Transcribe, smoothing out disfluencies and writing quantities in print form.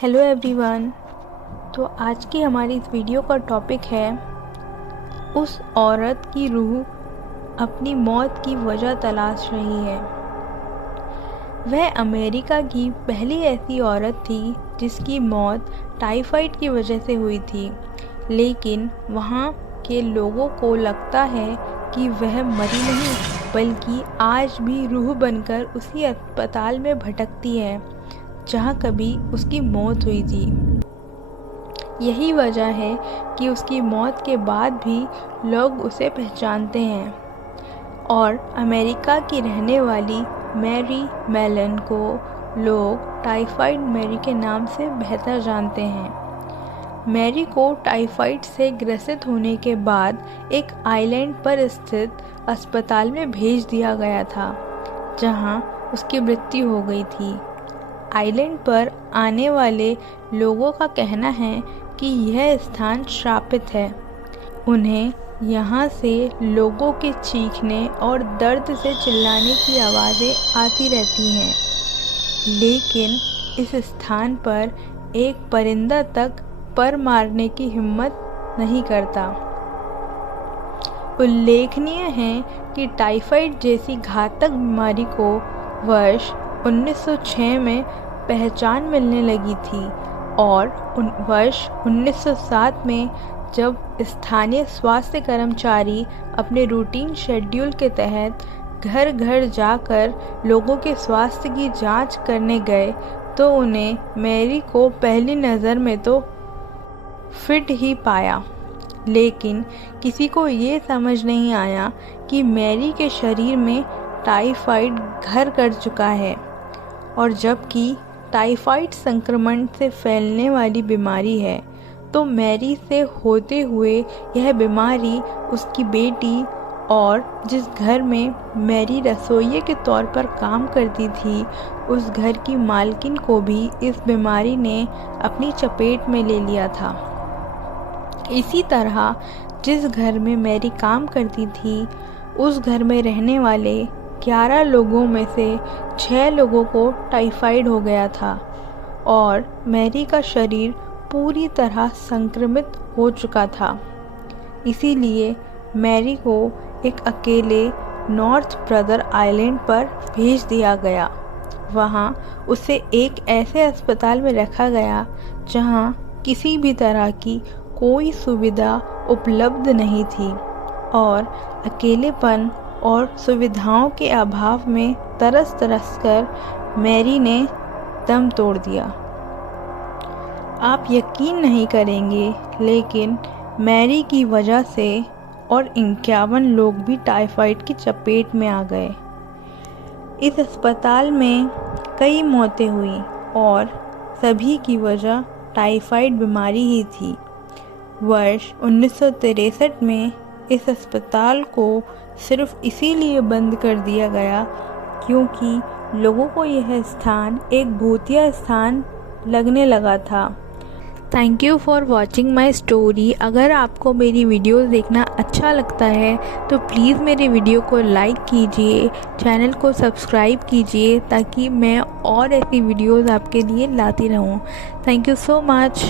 Hello everyone. तो आज की हमारी इस वीडियो का टॉपिक है उस औरत की रूह अपनी मौत की वजह तलाश रही है। वह अमेरिका की पहली ऐसी औरत थी जिसकी मौत टाइफाइड की वजह से हुई थी, लेकिन वहाँ के लोगों को लगता है कि वह मरी नहीं बल्कि आज भी रूह बनकर उसी अस्पताल में भटकती है जहाँ कभी उसकी मौत हुई थी। यही वजह है कि उसकी मौत के बाद भी लोग उसे पहचानते हैं और अमेरिका की रहने वाली मैरी मेलन को लोग टाइफाइड मैरी के नाम से बेहतर जानते हैं। मैरी को टाइफाइड से ग्रसित होने के बाद एक आइलैंड पर स्थित अस्पताल में भेज दिया गया था, जहां उसकी मृत्यु हो गई थी। आइलैंड पर आने वाले लोगों का कहना है कि यह स्थान श्रापित है। उन्हें यहाँ से लोगों के चीखने और दर्द से चिल्लाने की आवाज़ें आती रहती हैं, लेकिन इस स्थान पर एक परिंदा तक पर मारने की हिम्मत नहीं करता। उल्लेखनीय है कि टाइफाइड जैसी घातक बीमारी को वर्ष 1906 में पहचान मिलने लगी थी और वर्ष 1907 में जब स्थानीय स्वास्थ्य कर्मचारी अपने रूटीन शेड्यूल के तहत घर घर जाकर लोगों के स्वास्थ्य की जांच करने गए तो उन्हें मैरी को पहली नज़र में तो फिट ही पाया, लेकिन किसी को ये समझ नहीं आया कि मैरी के शरीर में टाइफाइड घर कर चुका है और जबकि टाइफाइड संक्रमण से फैलने वाली बीमारी है, तो मैरी से होते हुए यह बीमारी उसकी बेटी और जिस घर में मैरी रसोइये के तौर पर काम करती थी उस घर की मालकिन को भी इस बीमारी ने अपनी चपेट में ले लिया था। इसी तरह जिस घर में मैरी काम करती थी उस घर में रहने वाले 11 लोगों में से 6 लोगों को टाइफाइड हो गया था और मैरी का शरीर पूरी तरह संक्रमित हो चुका था। इसीलिए मैरी को एक अकेले नॉर्थ ब्रदर आइलैंड पर भेज दिया गया। वहाँ उसे एक ऐसे अस्पताल में रखा गया जहाँ किसी भी तरह की कोई सुविधा उपलब्ध नहीं थी और अकेलेपन और सुविधाओं के अभाव में तरस कर मैरी ने दम तोड़ दिया। आप यकीन नहीं करेंगे, लेकिन मैरी की वजह से और 51 लोग भी टाइफाइड की चपेट में आ गए। इस अस्पताल में कई मौतें हुई और सभी की वजह टाइफाइड बीमारी ही थी। वर्ष 1963 में इस अस्पताल को सिर्फ इसीलिए बंद कर दिया गया क्योंकि लोगों को यह स्थान एक भूतिया स्थान लगने लगा था। Thank you for watching my story. अगर आपको मेरी वीडियोस देखना अच्छा लगता है तो प्लीज़ मेरे वीडियो को लाइक कीजिए, चैनल को सब्सक्राइब कीजिए ताकि मैं और ऐसी वीडियोस आपके लिए लाती रहूं। Thank you so much.